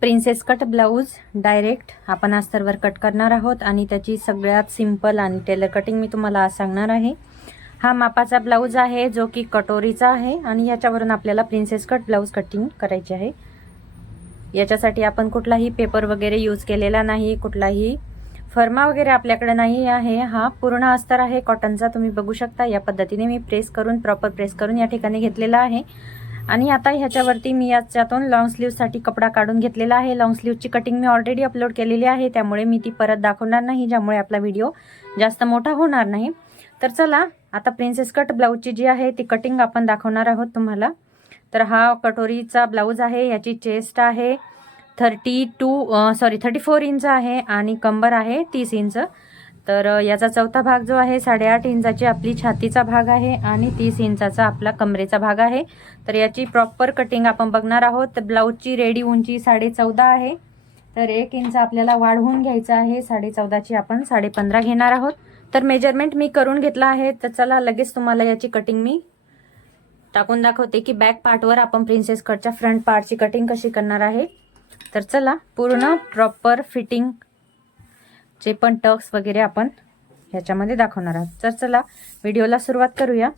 Princess cut blouse direct आपण अस्तरवर cut करणार आहोत आणि त्याची सगळ्यात सिंपल आणि टेलर कटिंग मी तुम्हाला आज सांगणार आहे. हा मापाचा ब्लाऊज आहे जो की कटोरीचा आहे आणि याच्यावरून आपल्याला प्रिन्सेस कट ब्लाऊज कटिंग करायची आहे. याच्यासाठी आपण कुठलाही पेपर वगैरे यूज केलेला नाही कुठलाही फर्मा वगैरे आपल्याकडे नाही आहे. हा पूर्ण अस्तर आहे कॉटनचा तुम्ही बघू शकता. या पद्धतीने मी प्रेस करून प्रॉपर प्रेस करून या ठिकाणी घेतलेला आहे. आणि आता ह्याच्यावरती मी याच्यातून लॉंग स्लीवसाठी कपडा काढून घेतलेला आहे. लॉंग स्लीवची कटिंग मी ऑलरेडी अपलोड केलेली आहे. त्यामुळे मी ती परत दाखवणार नाही ज्यामुळे आपला व्हिडिओ जास्त मोठा होणार नाही. तर चला आता प्रिन्सेस कट ब्लाऊजची जी आहे ती कटिंग आपण दाखवणार आहोत तुम्हाला. तर हा कटोरीचा ब्लाऊज आहे याची चेस्ट आहे thirty two sorry thirty four inch आहे आणि कंबर आहे तीस इंच तर याचा चौथा भाग जो आहे साडेआठ इंचाची आपली छातीचा भाग आहे आणि तीस इंचाचा आपला कमरेचा भाग आहे. तर याची प्रॉपर कटिंग आपण बघणार आहोत. तर ब्लाऊजची रेडी उंची साडे चौदा आहे. तर एक इंच आपल्याला वाढवून घ्यायचं आहे. साडे चौदाची आपण साडे पंधरा घेणार आहोत. तर मेजरमेंट मी करून घेतला आहे. तर चला लगेच तुम्हाला याची कटिंग मी टाकून दाखवते की बॅक पार्टवर आपण प्रिन्सेस कटच्या फ्रंट पार्टची कटिंग कशी करणार आहे. तर चला पूर्ण प्रॉपर फिटिंग जे पण टक्स वगैरे आपण ह्याच्यामध्ये दाखवणार आहोत. तर चला व्हिडिओला सुरुवात करूया.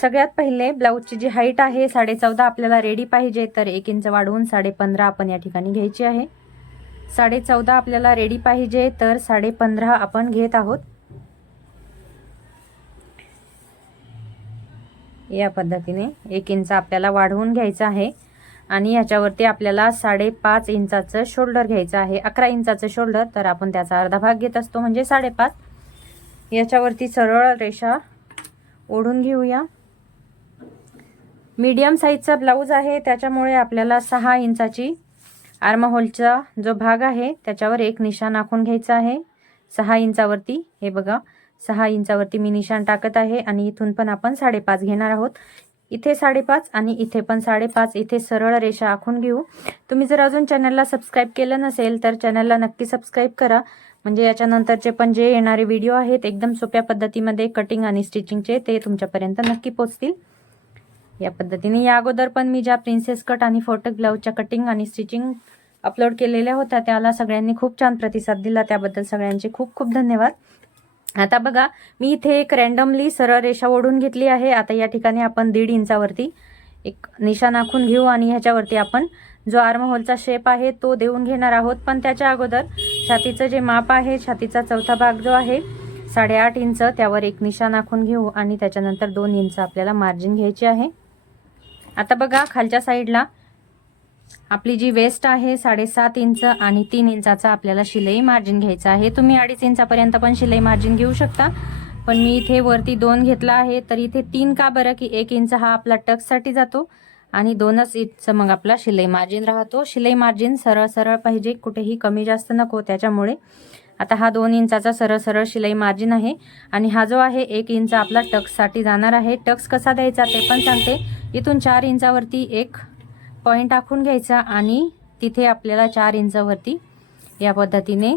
सगळ्यात पहिले ब्लाऊजची जी हाईट आहे साडे चौदा आपल्याला रेडी पाहिजे तर एक इंच वाढवून साडे पंधरा आपण या ठिकाणी घ्यायची आहे. साडे चौदा आपल्याला रेडी पाहिजे तर साडे पंधरा आपण घेत आहोत. या पद्धतीने एक इंच आपल्याला वाढवून घ्यायचं आहे. आणि याच्यावरती आपल्याला साडेपाच इंचाचं शोल्डर घ्यायचं आहे. अकरा इंचाचं शोल्डर तर आपण त्याचा अर्धा भाग घेत असतो म्हणजे साडेपाच. याच्यावरती सरळ रेषा ओढून घेऊया. मीडियम साईजचा ब्लाऊज आहे त्याच्यामुळे आपल्याला सहा इंचाची आर्महोलचा जो भाग आहे त्याच्यावर एक निशाण आखून घ्यायचा आहे. सहा इंचावरती हे बघा सहा इंचावरती मी निशाण टाकत आहे आणि इथून पण आपण साडेपाच घेणार आहोत. इथे साडेपाच आणि इथे पण साडेपाच. इथे सरळ रेषा आखून घेऊ. तुम्ही जर अजून चॅनलला सबस्क्राईब केलं नसेल तर चॅनलला नक्की सबस्क्राईब करा. म्हणजे याच्यानंतरचे पण जे येणारे व्हिडिओ आहेत एकदम सोप्या पद्धतीमध्ये कटिंग आणि स्टिचिंगचे ते तुमच्यापर्यंत नक्की पोचतील. या पद्धतीने. या अगोदर पण मी ज्या प्रिन्सेस कट आणि फोटो ब्लाऊजच्या कटिंग आणि स्टिचिंग अपलोड केलेल्या होत्या त्याला सगळ्यांनी खूप छान प्रतिसाद दिला. त्याबद्दल सगळ्यांचे खूप खूप धन्यवाद. आता बघा मी इथे एक रॅन्डमली सरळ रेषा ओढून घेतली आहे. आता या ठिकाणी आपण दीड इंचावरती एक निशाण आखून घेऊ आणि ह्याच्यावरती आपण जो आर्महोलचा शेप आहे तो देऊन घेणार आहोत. पण त्याच्या अगोदर छातीचं जे माप आहे छातीचा चौथा भाग जो आहे साडेआठ इंच त्यावर एक निशाण आखून घेऊ आणि त्याच्यानंतर दोन इंच आपल्याला मार्जिन घ्यायची आहे. आता बघा खालच्या साईडला आपली जी वेस्ट आहे साडेसात इंच आणि तीन इंचाचा आपल्याला शिलाई मार्जिन घ्यायचा आहे. तुम्ही अडीच इंचापर्यंत पण शिलाई मार्जिन घेऊ शकता. पण मी इथे वरती दोन घेतला आहे तर इथे तीन का बरं की एक इंच हा आपला टक्ससाठी जातो आणि दोनच इंच मग आपला शिलाई मार्जिन राहतो. शिलाई मार्जिन सरळ सरळ पाहिजे कुठेही कमी जास्त नको त्याच्यामुळे. आता हा दोन इंचाचा सरळ सरळ शिलाई मार्जिन आहे आणि हा जो आहे एक इंच आपला टक्ससाठी जाणार आहे. टक्स कसा द्यायचा ते पण सांगते. इथून चार इंचावरती एक पॉईंट आखून घ्यायचा आणि तिथे आपल्याला चार इंचावरती या पद्धतीने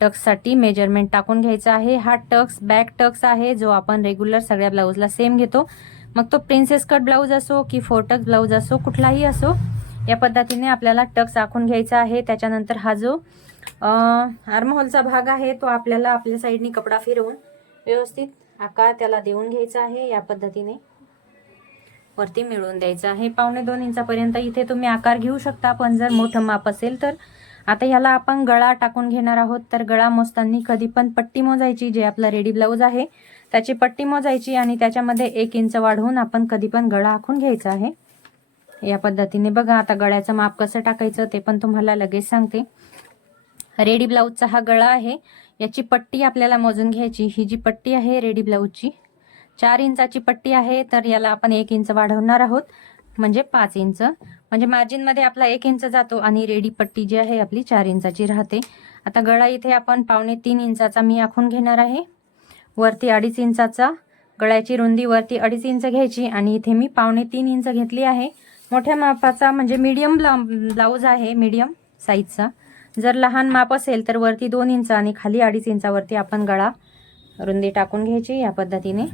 टक्ससाठी मेजरमेंट टाकून घ्यायचा आहे. हा टक्स बॅक टक्स आहे जो आपण रेग्युलर सगळ्या ब्लाऊजला सेम घेतो. मग तो प्रिन्सेस कट ब्लाऊज असो की फोर टक्स ब्लाऊज असो कुठलाही असो या पद्धतीने आपल्याला टक्स आखून घ्यायचा आहे. त्याच्यानंतर हा जो आर्महोलचा भाग आहे तो आपल्याला आपल्या साईडनी कपडा फिरवून व्यवस्थित आकार त्याला देऊन घ्यायचा आहे. या पद्धतीने वरती मिळवून द्यायचं आहे. पावणे दोन इंचापर्यंत इथे तुम्ही आकार घेऊ शकता. पण जर मोठं माप असेल तर आता ह्याला आपण गळा टाकून घेणार आहोत. तर गळा मोजताना कधी पण पट्टी मोजायची जे आपला रेडी ब्लाऊज आहे त्याची पट्टी मोजायची आणि त्याच्यामध्ये एक इंच वाढवून आपण कधी पण गळा आखून घ्यायचा आहे. या पद्धतीने बघा आता गळ्याचं माप कसं टाकायचं ते पण तुम्हाला लगेच सांगते. रेडी ब्लाऊजचा हा गळा आहे. याची पट्टी आपल्याला मोजून घ्यायची. ही जी पट्टी आहे रेडी ब्लाऊजची चार इंचाची पट्टी आहे तर याला आपण एक इंच वाढवणार आहोत. म्हणजे पाच इंच. म्हणजे मार्जिनमध्ये आपला एक इंच जातो आणि रेडी पट्टी जी आहे आपली चार इंचाची राहते. आता गळा इथे आपण पावणे तीन इंचाचा मी आखून घेणार आहे. वरती अडीच इंचाचा. गळ्याची रुंदी वरती अडीच इंच घ्यायची आणि इथे मी पावणे तीन इंच घेतली आहे. मोठ्या मापाचा म्हणजे मीडियम ब्लाऊज आहे मीडियम साईजचा जर लहान माप असेल तर वरती दोन इंच आणि खाली अडीच इंचावरती आपण गळा रुंदी टाकून घ्यायची या पद्धतीने.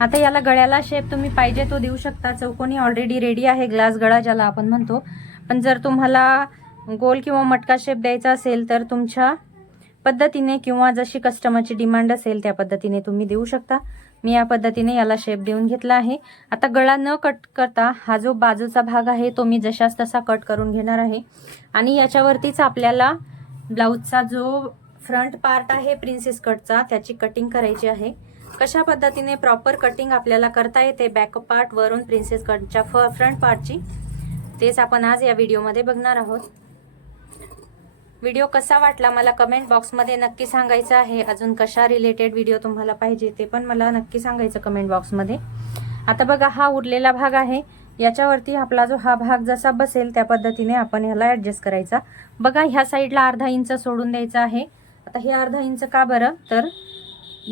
आता याला गळ्याला शेप तुम्ही पाहिजे तो देऊ शकता. चौकोनी ऑलरेडी रेडी आहे. ग्लास गळा ज्याला आपण म्हणतो. पण जर तुम्हाला गोल किंवा मटका शेप द्यायचा असेल तर तुमच्या पद्धतीने किंवा जशी कस्टमरची डिमांड असेल त्या पद्धतीने तुम्ही देऊ शकता. मी या पद्धतीने याला शेप देऊन घेतला आहे. आता गळा न कट करता हा जो बाजूचा भाग आहे तो मी जशाच तसा कट करून घेणार आहे. आणि याच्यावरतीच आपल्याला ब्लाऊजचा जो फ्रंट पार्ट आहे प्रिन्सेस कटचा त्याची कटिंग करायची आहे. कशा पद्धतीने प्रॉपर कटिंग आपल्याला करता येते बॅक पार्ट वरून प्रिन्सेस कटच्या फ्रंट पार्टची तेच आपण आज या व्हिडिओमध्ये बघणार आहोत. व्हिडिओ कसा वाटला मला कमेंट बॉक्समध्ये नक्की सांगायचं आहे. अजून कशा रिलेटेड व्हिडिओ तुम्हाला पाहिजे ते पण मला नक्की सांगायचं कमेंट बॉक्समध्ये आता बघा हा उरलेला भाग आहे. याच्यावरती आपला जो हा भाग जसा बसेल त्या पद्धतीने आपण ह्याला ॲडजस्ट करायचा. बघा ह्या साईडला अर्धा इंच सोडून द्यायचा आहे. आता हे अर्धा इंच का बरं? तर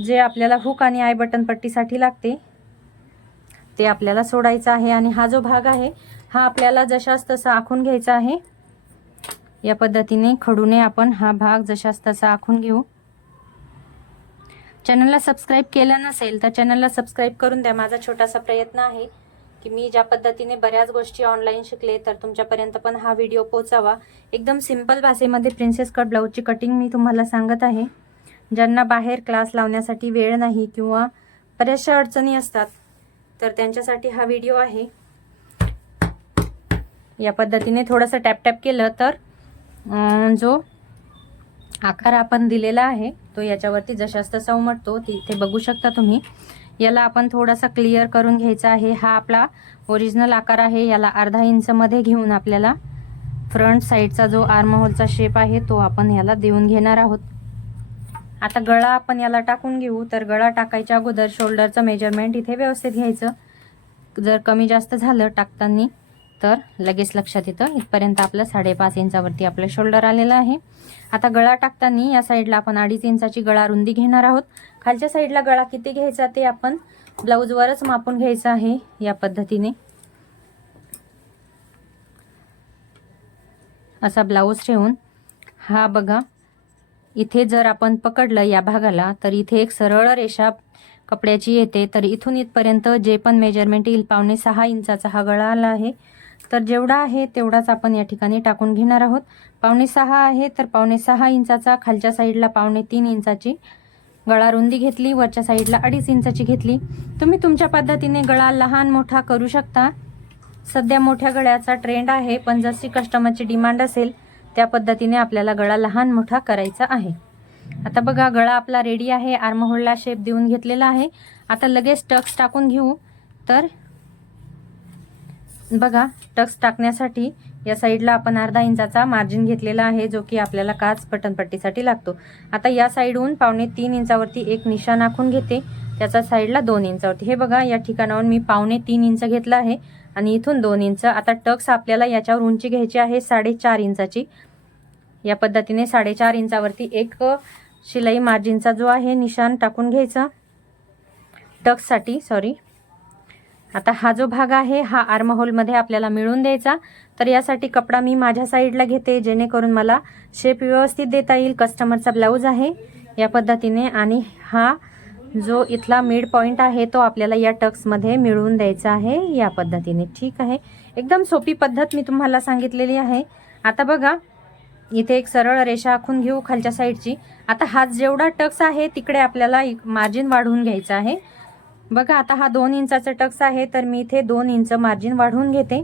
जे आपल्याला हुक आणि आय बटन पट्टीसाठी लागते ते आपल्याला सोडायचं आहे. आणि हा जो भाग आहे हा आपल्याला जशाच तसा आखून घ्यायचा आहे. या पद्धतीने खडूने आपण हा भाग जशाच तसा आखून घेऊ. चॅनलला सबस्क्राईब केलं नसेल तर चॅनलला सबस्क्राईब करून द्या. माझा छोटासा प्रयत्न आहे. की मी ज्या पद्धतीने बऱ्याच गोष्टी ऑनलाईन शिकले तर तुमच्यापर्यंत पण हा व्हिडिओ पोचावा एकदम सिंपल भाषेमध्ये प्रिन्सेस कट ब्लाऊजची कटिंग मी तुम्हाला सांगत आहे. ज्यांना बाहेर क्लास लावण्यासाठी वेळ नाही किंवा बऱ्याचशा अडचणी असतात तर त्यांच्यासाठी हा व्हिडिओ आहे. या पद्धतीने थोडंसं टॅप टॅप केलं तर जो आकार आपण दिलेला आहे तो याच्यावरती जशाच तसा उमटतो तिथे बघू शकता तुम्ही. याला आपण थोडासा क्लिअर करून घ्यायचा आहे. हा आपला ओरिजिनल आकार आहे. याला अर्धा इंचमध्ये घेऊन आपल्याला फ्रंट साईडचा जो आर्महोलचा शेप आहे तो आपण याला देऊन घेणार आहोत. आता गळा आपण याला टाकून घेऊ. तर गळा टाकायच्या अगोदर शोल्डरचं मेजरमेंट इथे व्यवस्थित घ्यायचं. जर कमी जास्त झालं टाकताना तर लगेच लक्षात येतं. इथपर्यंत आपलं साडेपाच इंचावरती आपलं शोल्डर आलेलं आहे. आता गळा टाकताना या साईडला आपण अडीच इंचाची गळा रुंदी घेणार आहोत. खालच्या साईडला गळा किती घ्यायचा ते आपण ब्लाऊजवरच मापून घ्यायचं आहे या पद्धतीने. असा ब्लाऊज ठेवून. हा बघा. इथे जर आपण पकडलं या भागाला तर इथे एक सरळ रेषा कपड्याची येते. तर इथून इथपर्यंत जे पण मेजरमेंट येईल पावणे सहा इंचाचा हा गळा आला आहे. तर जेवढा आहे तेवढाच आपण या ठिकाणी टाकून घेणार आहोत. पावणे सहा आहे तर पावणे सहा इंचाचा खालच्या साईडला पावणे तीन इंचाची गळा रुंदी घेतली वरच्या साईडला अडीच इंचाची घेतली. तुम्ही तुमच्या पद्धतीने गळा लहान मोठा करू शकता. सध्या मोठ्या गळ्याचा ट्रेंड आहे पण जशी कस्टमरची डिमांड असेल त्या पद्धतीने आपल्याला गळा लहान मोठा करायचा आहे. आता बघा गळा आपला रेडी आहे आर्महोलला शेप देऊन घेतलेला आहे. आता लगेच टक्स टाकून घेऊ. तर बघा टक्स टाकण्यासाठी या साईडला आपण अर्धा इंचाचा मार्जिन घेतलेला आहे जो की आपल्याला काच पटनपट्टीसाठी लागतो. आता या साईडहून पावणे तीन इंचावरती एक निशाण आखून घेते. त्याचा साईडला दोन इंचावरती. हे बघा या ठिकाणावर मी पावणे तीन इंच घेतला आहे आणि इथून दोन इंच. आता टक्स आपल्याला याच्यावर उंची घ्यायची आहे साडेचार इंचाची. या पद्धतीने साडेचार इंचावरती एक शिलाई मार्जिनचा जो आहे निशाण टाकून घ्यायचा. टक्ससाठी सॉरी आता हा जो भाग आहे हा आर्महोलमध्ये आपल्याला मिळून द्यायचा. तर यासाठी कपडा मी माझ्या साईडला घेते जेणेकरून मला शेप व्यवस्थित देता येईल कस्टमरचा ब्लाऊज आहे या पद्धतीने. आणि हा जो इथला मिड पॉईंट आहे तो आपल्याला या टक्समध्ये मिळवून द्यायचा आहे या पद्धतीने. ठीक आहे? एकदम सोपी पद्धत मी तुम्हाला सांगितलेली आहे. आता बघा इथे एक सरळ रेषा आखून घेऊ खालच्या साईडची आता हा जेवढा टक्स आहे तिकडे आपल्याला मार्जिन वाढवून घ्यायचा आहे. बघा आता हा दोन इंचाचा टक्स आहे तर मी इथे दोन इंच मार्जिन वाढवून घेते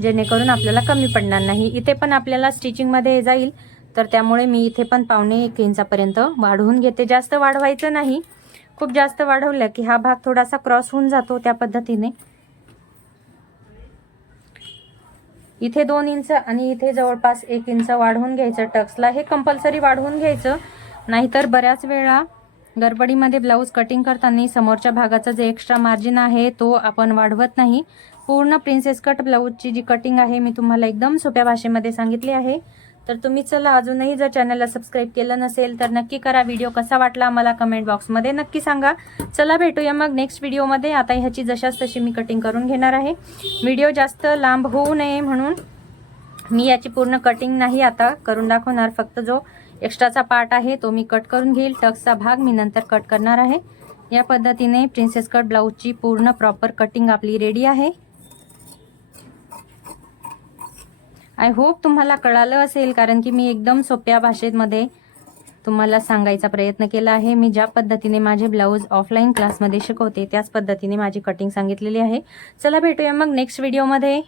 जेणेकरून आपल्याला कमी पडणार नाही. इथे पण आपल्याला स्टिचिंगमध्ये जाईल तर त्यामुळे मी इथे पण पावणे एक इंचापर्यंत वाढवून घेते. जास्त वाढवायचं नाही. खूप जास्त वाढवलं की हा भाग थोडासा क्रॉस होऊन जातो त्या पद्धतीने. इथे दोन इंच आणि इथे जवळपास एक इंच वाढवून घ्यायचं. टक्सला हे कंपल्सरी वाढवून घ्यायचं. नाहीतर बऱ्याच वेळा गडबडीमध्ये ब्लाऊज कटिंग करताना समोरच्या भागाचं जे एक्स्ट्रा मार्जिन आहे तो आपण वाढवत नाही. पूर्ण प्रिन्सेस कट ब्लाऊजची जी कटिंग आहे मी तुम्हाला एकदम सोप्या भाषेमध्ये सांगितली आहे. तर तुम्ही चला अजूनही जर चॅनलला सबस्क्राईब केलं नसेल तर नक्की करा. व्हिडिओ कसा वाटला मला कमेंट बॉक्समध्ये नक्की सांगा. चला भेटूया मग नेक्स्ट व्हिडिओमध्ये आता ह्याची जशाच तशी मी कटिंग करून घेणार आहे. व्हिडिओ जास्त लांब होऊ नये म्हणून मी याची पूर्ण कटिंग नाही आता करून दाखवणार फक्त जो एक्स्ट्राचा पार्ट आहे तो मी कट करून घेईल. टक्सचा भाग मी नंतर कट करणार आहे. या पद्धतीने प्रिन्सेस कट ब्लाऊजची पूर्ण प्रॉपर कटिंग आपली रेडी आहे. आय होप तुम्हाला कळालं असेल कारण की मी एकदम सोप्या भाषेमध्ये तुम्हाला सांगायचा प्रयत्न केला आहे. मी ज्या पद्धतीने माझे ब्लाऊज ऑफलाईन क्लासमध्ये शिकवते त्याच पद्धतीने माझी कटिंग सांगितलेली आहे. चला भेटूया मग नेक्स्ट व्हिडिओमध्ये